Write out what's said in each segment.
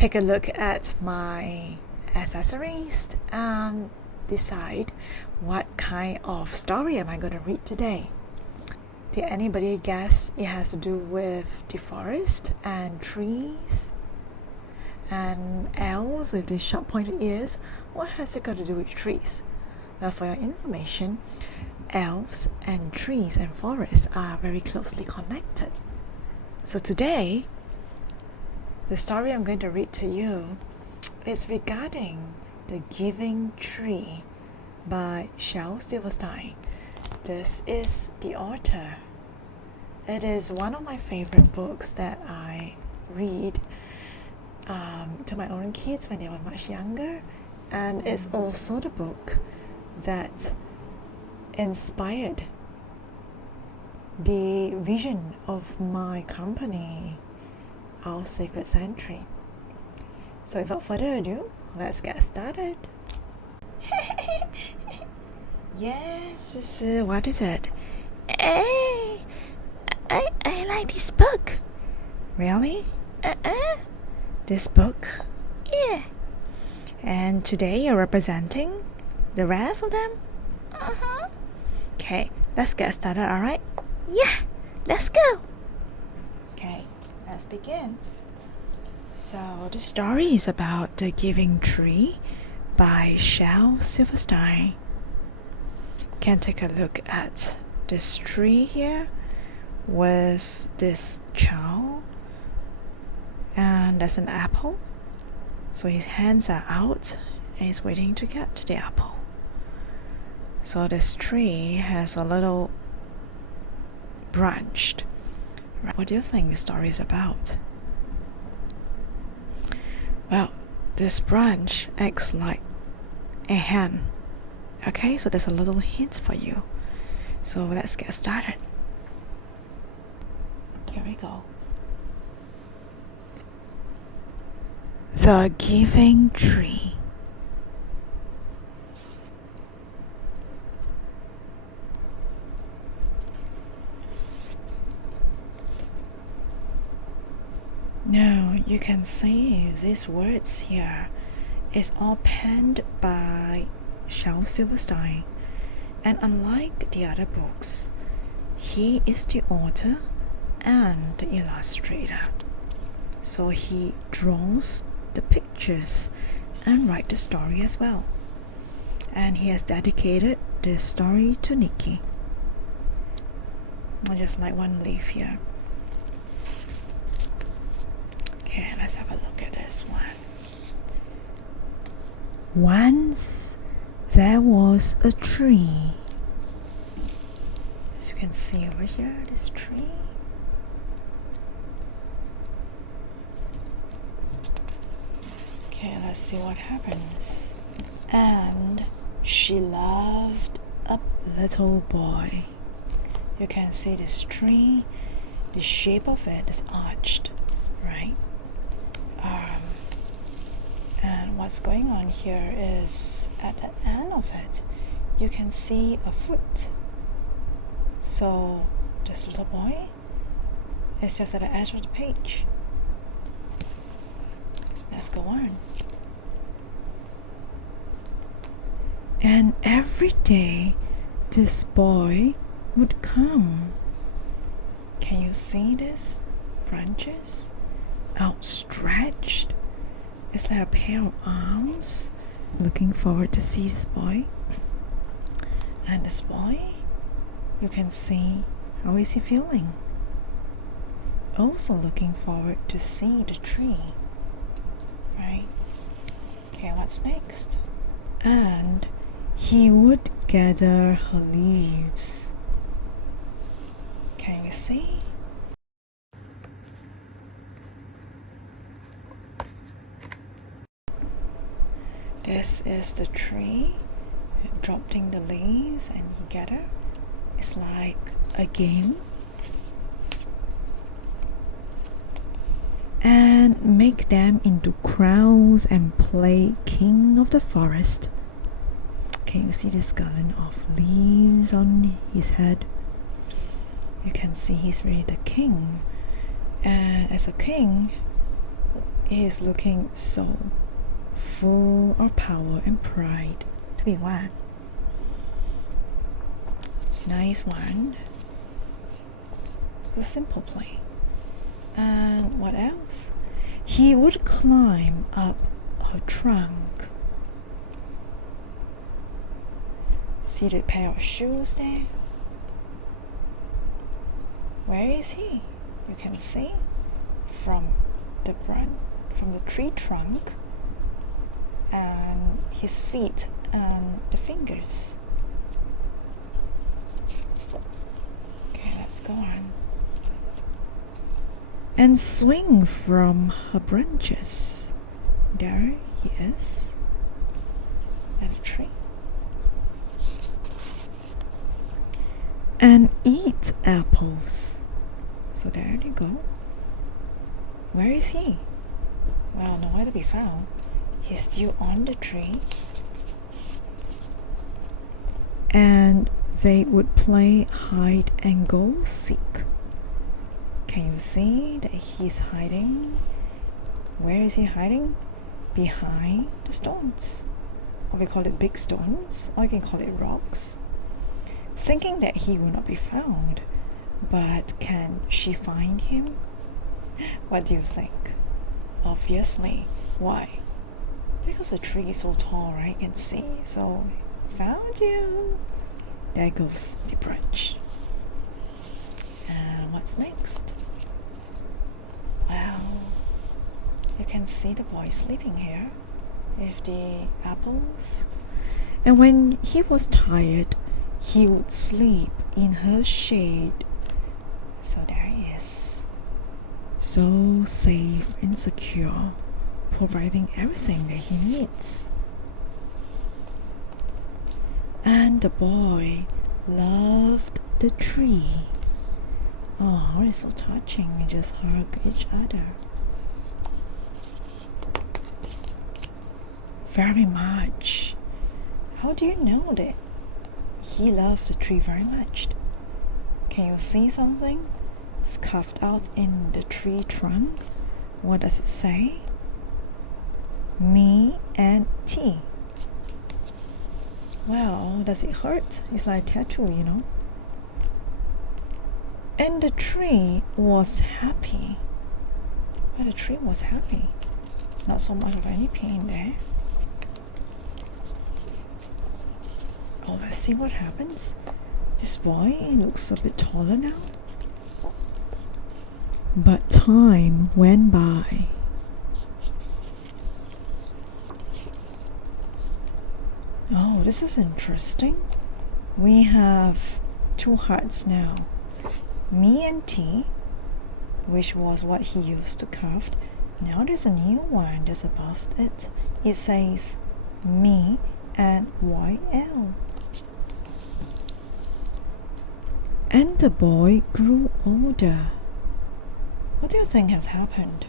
take a look at my accessories and decide what kind of story am I going to read today. Did anybody guess it has to do with the forest and trees and elves with the sharp pointed ears? What has it got to do with trees? Well, for your information, elves and trees and forests are very closely connected. So today, the story I'm going to read to you is regarding The Giving Tree by Shel Silverstein. This is the author. It is one of my favorite books that I read to my own kids when they were much younger, and it's also the book that inspired the vision of my company, Our Sacred Sanctuary. So without further ado, let's get started. Yes, Sissy, what is it? Hey, I like this book. Really? This book? Yeah. And today you're representing the rest of them? Uh-huh. Okay, let's get started, alright? Yeah, let's go. Okay, let's begin. So the story is about The Giving Tree by Shel Silverstein. Can take a look at this tree here with this child, and there's an apple. So his hands are out and he's waiting to get the apple. So this tree has a little branch. What do you think the story is about? Well, this branch acts like a hand. Okay, so there's a little hint for you. So let's get started. Here we go. The Giving Tree. Now you can see these words here. It's all penned by Shel Silverstein, and unlike the other books, he is the author and the illustrator. So he draws the pictures and writes the story as well. And he has dedicated this story to Nikki. Just like one leaf here. Okay, let's have a look at this one. Once there was a tree. As you can see over here, this tree. Okay, let's see what happens. And she loved a little boy. You can see this tree, the shape of it is arched, right? And what's going on here is at the end of it, you can see a fruit. So this little boy is just at the edge of the page. Let's go on. And every day, this boy would come. Can you see this? Branches outstretched. It's like a pair of arms looking forward to see this boy. And this boy, you can see how is he feeling. Also looking forward to see the tree. Right? Okay, what's next? And he would gather her leaves. Can you see? This is the tree dropping the leaves and he gather. It's like a game. And make them into crowns and play king of the forest. Can you see this garland of leaves on his head? You can see he's really the king. And as a king, he is looking so full of power and pride to be one. Nice one. The simple play. And what else? He would climb up her trunk. See the pair of shoes there? Where is he? You can see from the tree trunk, and his feet and the fingers. Okay, let's go on. And swing from her branches. There he is at a tree. And eat apples. So there you go. Where is he? Well, nowhere to be found. He's still on the tree. And they would play hide and go seek. Can you see that he's hiding? Where is he hiding? Behind the stones. Or we call it big stones, or you can call it rocks. Thinking that he will not be found. But can she find him? What do you think? Obviously. Why? Because the tree is so tall, right? You can see. So, found you. There goes the branch. And what's next? Well, you can see the boy sleeping here with the apples. And when he was tired, he would sleep in her shade. So there he is. So safe and secure, providing everything that he needs. And the boy loved the tree. Oh, it's so touching. They just hug each other. Very much. How do you know that he loved the tree very much? Can you see something? It's carved out in the tree trunk. What does it say? Me and T. Well, does it hurt? It's like a tattoo, you know. And the tree was happy. Well, the tree was happy. Not so much of any pain there. Oh, let's see what happens. This boy looks a bit taller now. But time went by. Oh, this is interesting. We have two hearts now. Me and T, which was what he used to carve. Now there's a new one that's above it. It says me and YL. And the boy grew older. What do you think has happened?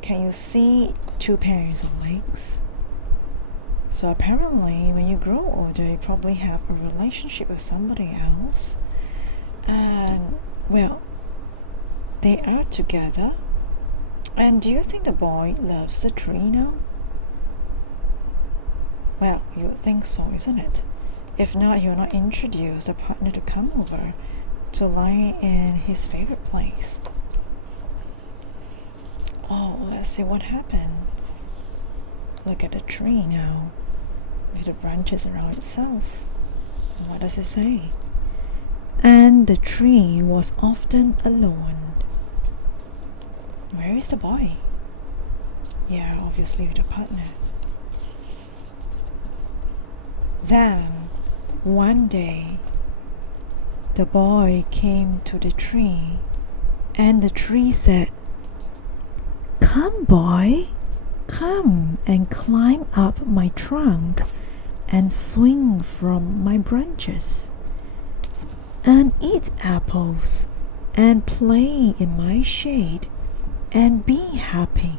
Can you see two pairs of legs? So apparently when you grow older, you probably have a relationship with somebody else. And, well, they are together. And do you think the boy loves the tree now? Well, you would think so, isn't it? If not, he will not introduce the partner to come over to lie in his favorite place. Oh, let's see what happened. Look at the tree now, with the branches around itself. What does it say? And the tree was often alone. Where is the boy? Yeah, obviously with a partner. Then, one day, the boy came to the tree, and the tree said, "Come, boy, come and climb up my trunk and swing from my branches, and eat apples and play in my shade and be happy."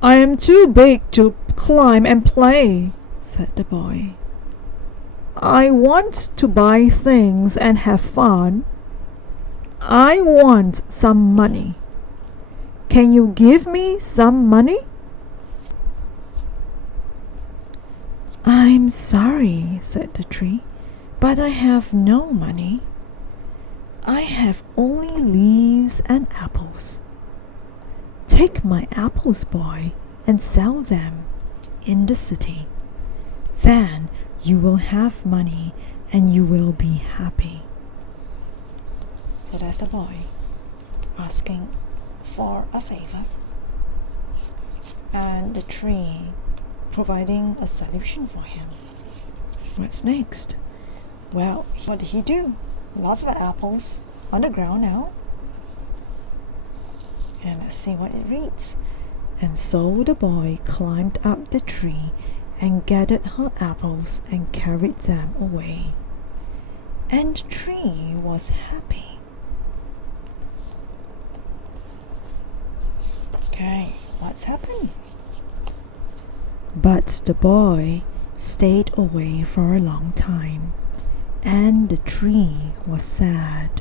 "I am too big to climb and play," said the boy. "I want to buy things and have fun. I want some money. Can you give me some money? I'm sorry, said the tree, but I have no money. I have only leaves and apples. Take my apples, boy, and sell them in the city. Then you will have money and you will be happy. So that's the boy asking for a favor, and the tree providing a solution for him. What's next? Well, what did he do? Lots of apples on the ground now. And let's see what it reads. And so the boy climbed up the tree and gathered her apples and carried them away. And the tree was happy. Okay, what's happened? But the boy stayed away for a long time, and the tree was sad.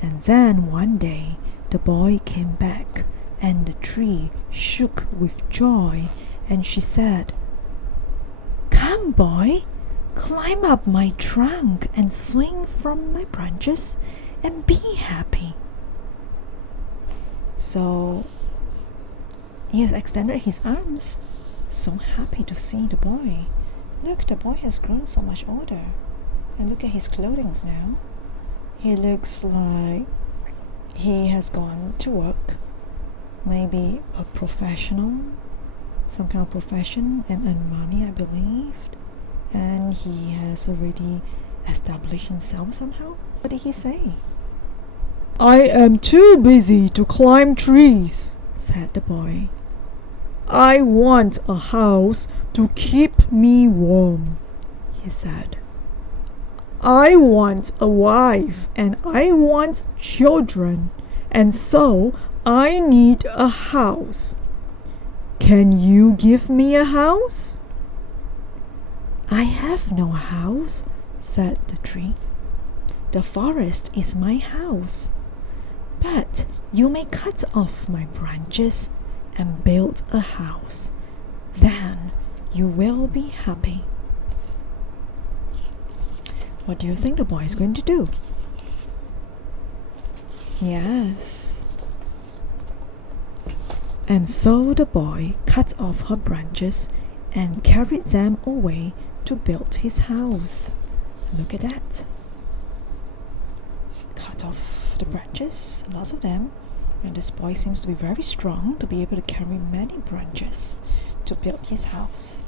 And then one day the boy came back, and the tree shook with joy, and she said, "Come, boy, climb up my trunk and swing from my branches and be happy." So he has extended his arms, so happy to see the boy. Look, the boy has grown so much older. And look at his clothing now. He looks like he has gone to work, maybe a professional, some kind of profession, and earn money, I believe. And he has already established himself somehow. What did he say? I am too busy to climb trees, said the boy. I want a house to keep me warm, he said. I want a wife and I want children, and so I need a house. Can you give me a house? I have no house, said the tree. The forest is my house, but you may cut off my branches and build a house. Then you will be happy. What do you think the boy is going to do? Yes. And so the boy cut off her branches and carried them away to build his house. Look at that. Cut off the branches, lots of them, and this boy seems to be very strong to be able to carry many branches to build his house.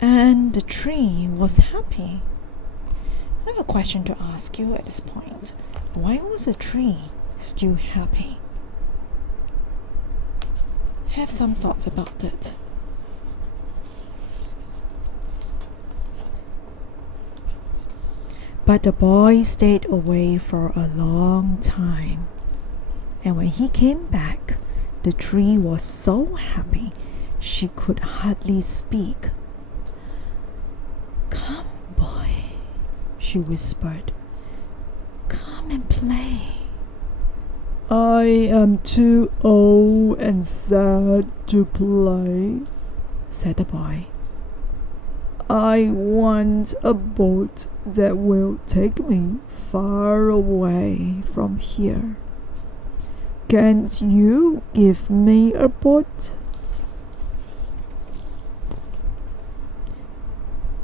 And the tree was happy. I have a question to ask you at this point. Why was the tree still happy? Have some thoughts about it. But the boy stayed away for a long time. And when he came back, the tree was so happy she could hardly speak. "Come, boy," she whispered. "Come and play." I am too old and sad to play, said the boy. I want a boat that will take me far away from here. Can't you give me a boat?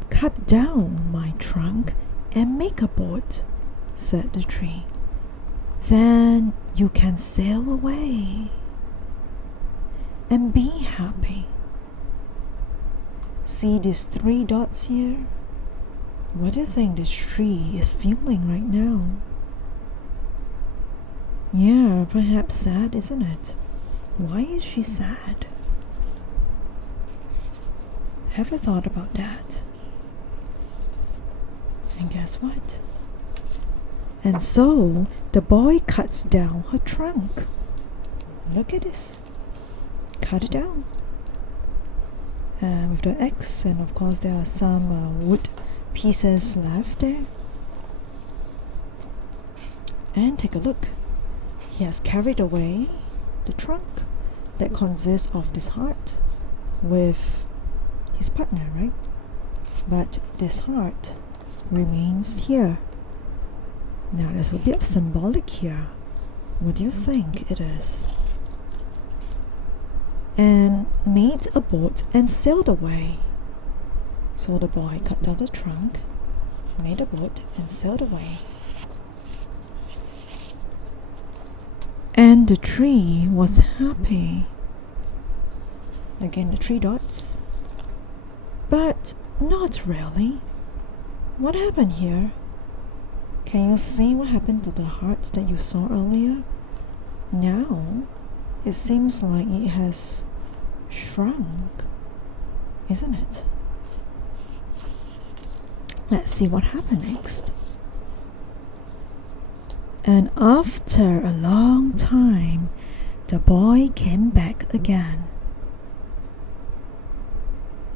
"Cut down my trunk and make a boat," said the tree. "Then you can sail away and be happy." See these 3 dots here? What do you think this tree is feeling right now? Yeah, perhaps sad, isn't it? Why is she sad? Have you thought about that? And guess what? And so the boy cuts down her trunk. Look at this. Cut it down. with the X, and of course there are some wood pieces left there. And take a look. He has carried away the trunk that consists of this heart with his partner, right? But this heart remains here. Now there's a bit of symbolic here. What do you think it is? And made a boat and sailed away. So the boy cut down the trunk, made a boat and sailed away. And the tree was happy. Again, the 3 dots. But not really. What happened here? Can you see what happened to the hearts that you saw earlier? Now, it seems like it has shrunk, isn't it? Let's see what happened next. And after a long time, the boy came back again.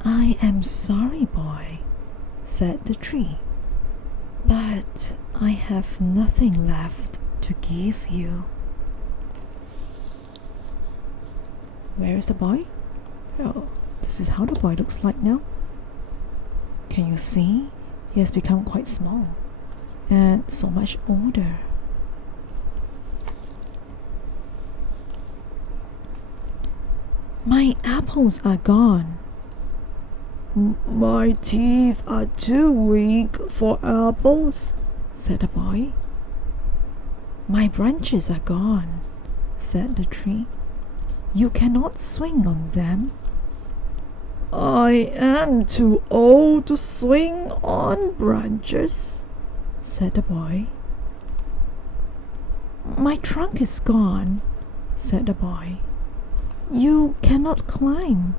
"I am sorry, boy," said the tree, "but I have nothing left to give you." Where is the boy? Oh, this is how the boy looks like now. Can you see? He has become quite small and so much older. "My apples are gone." "My teeth are too weak for apples," said the boy. "My branches are gone," said the tree. "You cannot swing on them." "I am too old to swing on branches," said the boy. "My trunk is gone," said the boy. "You cannot climb."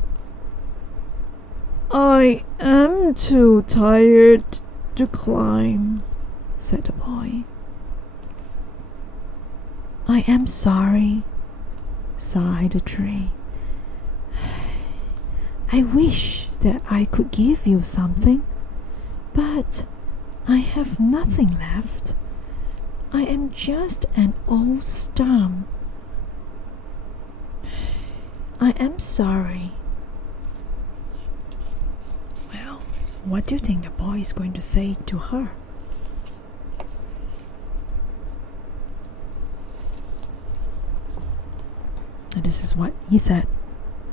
"I am too tired to climb," said the boy. "I am sorry," sighed the tree. "I wish that I could give you something, but I have nothing left. I am just an old stump. I am sorry." Well, what do you think the boy is going to say to her? And this is what he said.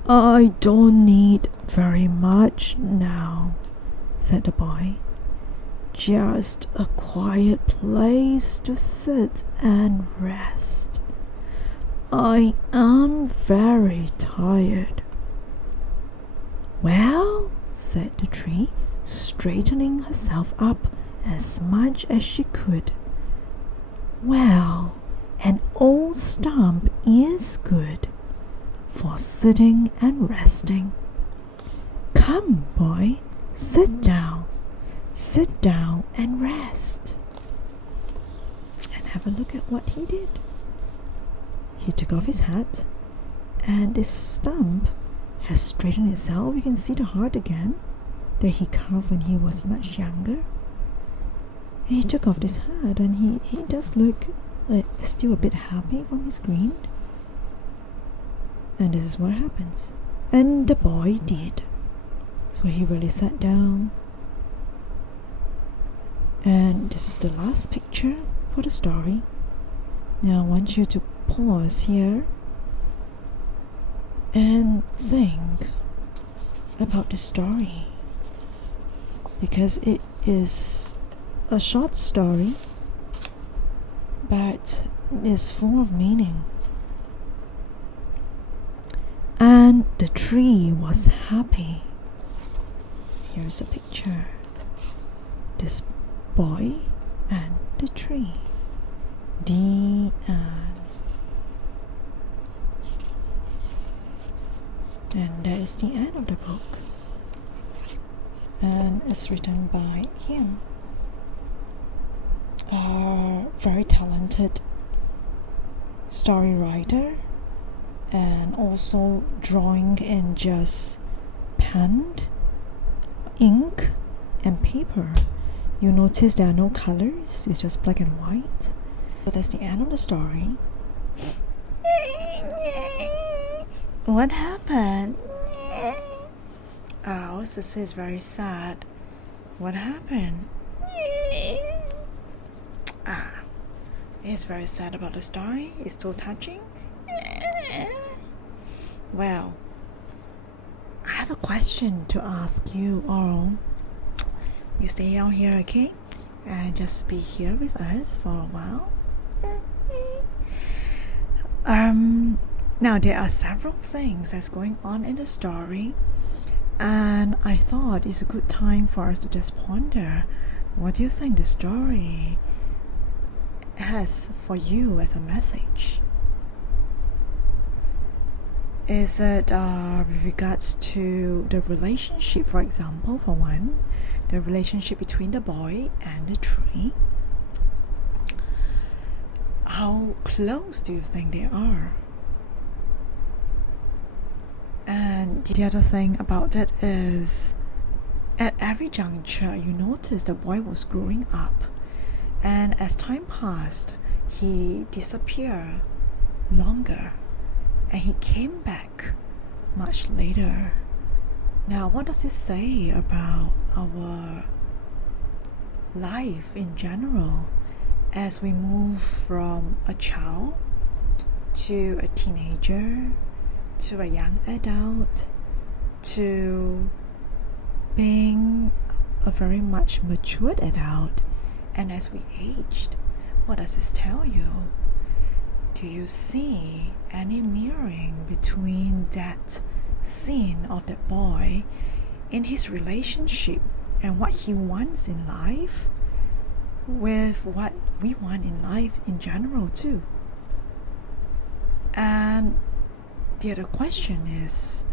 "I don't need very much now," said the boy. "Just a quiet place to sit and rest. I am very tired." "Well," said the tree, straightening herself up as much as she could. "Well, an old stump is good for sitting and resting. Come, boy, sit down and rest." And have a look at what he did. He took off his hat, and this stump has straightened itself. You can see the heart again that he carved when he was much younger. And he took off this hat, and he does look still a bit happy from his green. And this is what happens. And the boy did. So he really sat down. And this is the last picture for the story. Now I want you to pause here and think about the story, because it is a short story, but it's full of meaning. And the tree was happy. Here's a picture. This boy and the tree. The end. And that is the end of the book. And it's written by him. A very talented story writer, and also drawing in just pen, ink, and paper. You notice there are no colors, it's just black and white. So that's the end of the story. What happened? Oh, Sissy is very sad. What happened? He's very sad about the story. It's so touching. Well, I have a question to ask you all. You stay down here, okay? And just be here with us for a while. Now there are several things that's going on in the story, and I thought it's a good time for us to just ponder. What do you think the story has for you as a message? Is it with regards to the relationship, for example, for one, the relationship between the boy and the tree? How close do you think they are? And the other thing about it is, at every juncture, you notice the boy was growing up, and as time passed, he disappeared longer, and he came back much later. Now, what does this say about our life in general as we move from a child to a teenager to a young adult to being a very much matured adult? And as we aged, what does this tell you? Do you see any mirroring between that scene of that boy in his relationship and what he wants in life with what we want in life in general too? And the other question is,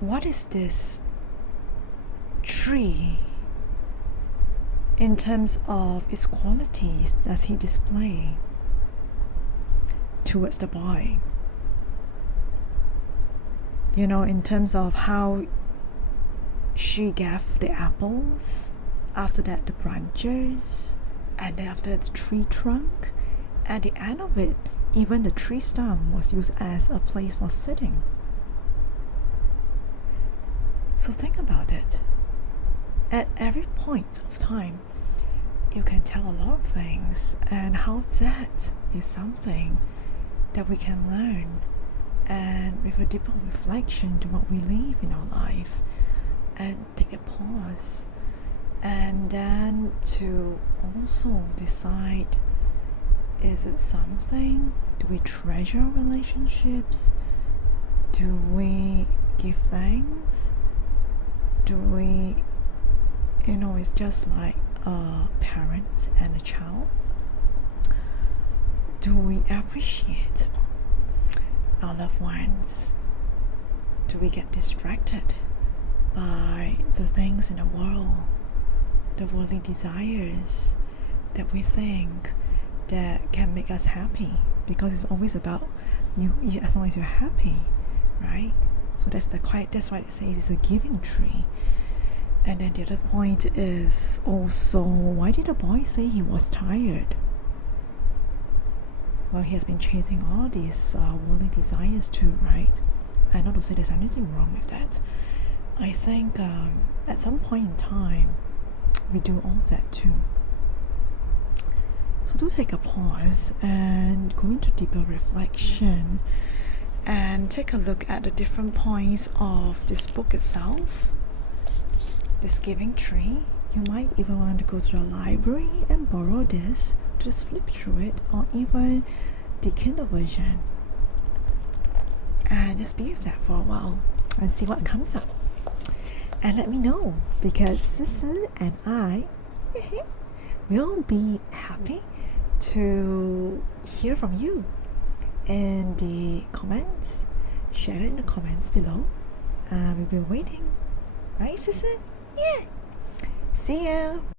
what is this tree in terms of its qualities does he display towards the boy? You know, in terms of how she gave the apples, after that the branches, and then after that the tree trunk. At the end of it, even the tree stump was used as a place for sitting. So think about it. At every point of time, you can tell a lot of things, and how that is something that we can learn, and with a deeper reflection to what we live in our life, and take a pause, and then to also decide, is it something? Do we treasure relationships? Do we give thanks? Do we, it's just like a parent and a child. Do we appreciate our loved ones? Do we get distracted by the things in the world, the worldly desires that we think that can make us happy? Because it's always about you as long as you're happy, right? So that's why it says it's a giving tree. And then the other point is also, why did the boy say he was tired? Well, he has been chasing all these worldly desires too, right? And not to say there's anything wrong with that. I think at some point in time, we do all that too. So do take a pause and go into deeper reflection and take a look at the different points of this book itself, this giving tree. You might even want to go to the library and borrow this, just flip through it, or even the Kindle version, and just be with that for a while and see what comes up. And let me know, because Sissy and I will be happy to hear from you in the comments. Share it in the comments below. We'll be waiting, right, Sissy? Yeah. See you.